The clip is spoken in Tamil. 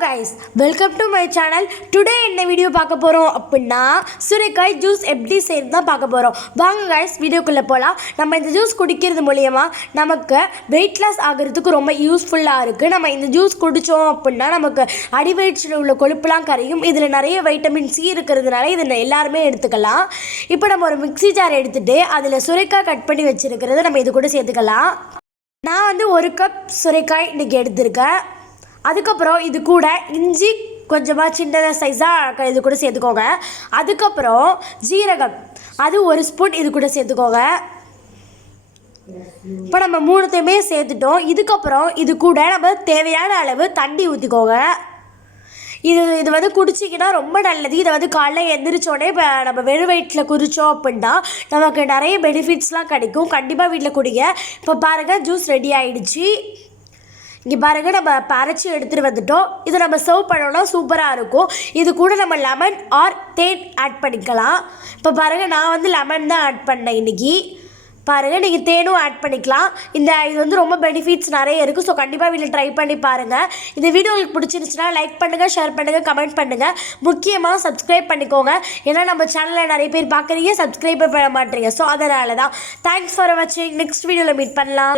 guys, welcome to my channel. Today என்ன வீடியோ பார்க்க போறோம் அப்படினா சுரைக்காய் ஜூஸ் எப்படி செய்யறது தான் பார்க்க போறோம். வாங்க guys வீடியோக்குள்ள போலாம். நம்ம இந்த ஜூஸ் குடிக்கிறது மூலமா நமக்கு weight loss ஆகிறதுக்கு ரொம்ப யூஸ்ஃபுல்லா இருக்கு. நம்ம இந்த ஜூஸ் குடிச்சோம் அப்படினா நமக்கு அடிவயிற்றில் உள்ள கொழுப்புலாம் கரையும். இதுல நிறைய வைட்டமின் சி இருக்குறதுனால இத எல்லாரும் எடுத்துக்கலாம். இப்போ நம்ம ஒரு மிக்ஸி ஜார் எடுத்துட்டு அதுல சுரைக்காய் கட் பண்ணி வச்சிருக்கிறத நம்ம இது கூட சேர்த்துக்கலாம். நான் வந்து 1 கப் சுரைக்காய் இன்னைக்கு எடுத்துர்க்கேன். அதுக்கப்புறம் இது கூட இஞ்சி கொஞ்சமாக சின்ன சைஸாக இது கூட சேர்த்துக்கோங்க. அதுக்கப்புறம் ஜீரகம் அது 1 ஸ்பூன் இது கூட சேர்த்துக்கோங்க. இப்போ நம்ம 3த்தையுமே சேர்த்துட்டோம். இதுக்கப்புறம் இது கூட நம்ம தேவையான அளவு தண்ணி ஊற்றிக்கோங்க. இது வந்து குடிச்சிங்கன்னா ரொம்ப நல்லது. இதை வந்து காலைல எந்திரிச்சோடனே இப்போ நம்ம வெறும் வயிற்றில் குடித்தோம் அப்படின்னா நமக்கு நிறைய பெனிஃபிட்ஸ்லாம் கிடைக்கும். கண்டிப்பாக வீட்டில் குடிங்க. இப்போ பாருங்கள் ஜூஸ் ரெடி ஆகிடுச்சு. இங்கே பாருங்கள் நம்ம அரைச்சி எடுத்துகிட்டு வந்துட்டோம். இதை நம்ம சர்வ் பண்ணோன்னா சூப்பராக இருக்கும். இது கூட நம்ம லெமன் ஆர் தேன் ஆட் பண்ணிக்கலாம். இப்போ பாருங்கள் நான் வந்து லெமன் தான் ஆட் பண்ணேன் இன்றைக்கி. பாருங்கள் நீங்கள் தேனும் ஆட் பண்ணிக்கலாம். இது வந்து ரொம்ப பெனிஃபிட்ஸ் நிறைய இருக்குது. ஸோ கண்டிப்பாக வீட்டில் ட்ரை பண்ணி பாருங்கள். இந்த வீடியோ உங்களுக்கு பிடிச்சிருந்துச்சுன்னா லைக் பண்ணுங்கள், ஷேர் பண்ணுங்கள், கமெண்ட் பண்ணுங்கள். முக்கியமாக சப்ஸ்கிரைப் பண்ணிக்கோங்க. ஏன்னா நம்ம சேனலில் நிறைய பேர் பார்க்குறீங்க, சப்ஸ்கிரைப் பண்ண மாட்டீங்க. ஸோ அதனால தான். தேங்க்ஸ் ஃபார் வாட்சிங். நெக்ஸ்ட் வீடியோவில் மீட் பண்ணலாம்.